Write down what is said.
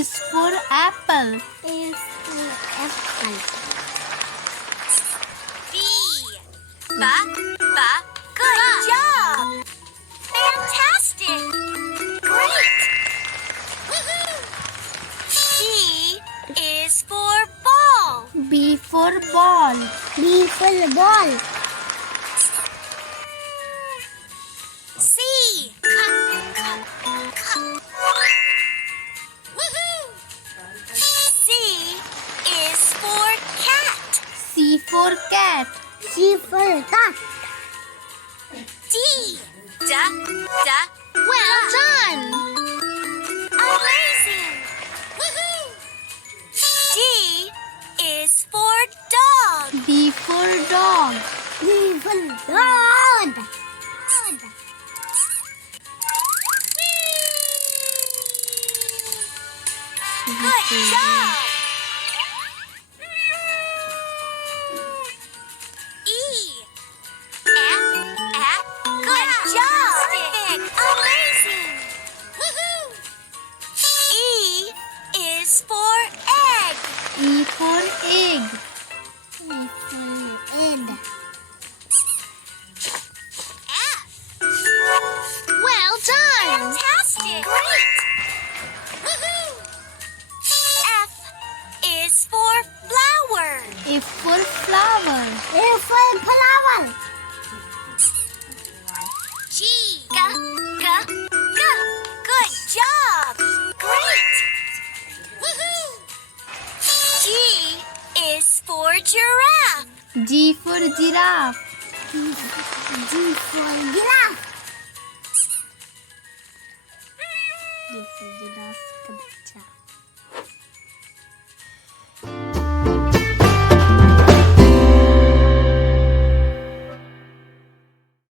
is for apple. Is for apple. B. Good job. Fantastic. Great. Woohoo. C is for ball. B for ball. B for ball. C. Woohoo. C is for cat. C for cat. C for cat. D. Well done. Amazing. Woohoo. D is for dog. D for dog. D for dog. Good job. E. Good job. Amazing. Woohoo. E is for egg. E for egg. E for egg. F. Well done. Fantastic. Great. Woohoo. F is for flower. F for flower. F for flower. G. Good job. Great. Woohoo. G is for giraffe. G for giraffe. G for giraffe. G for giraffe का बच्चा.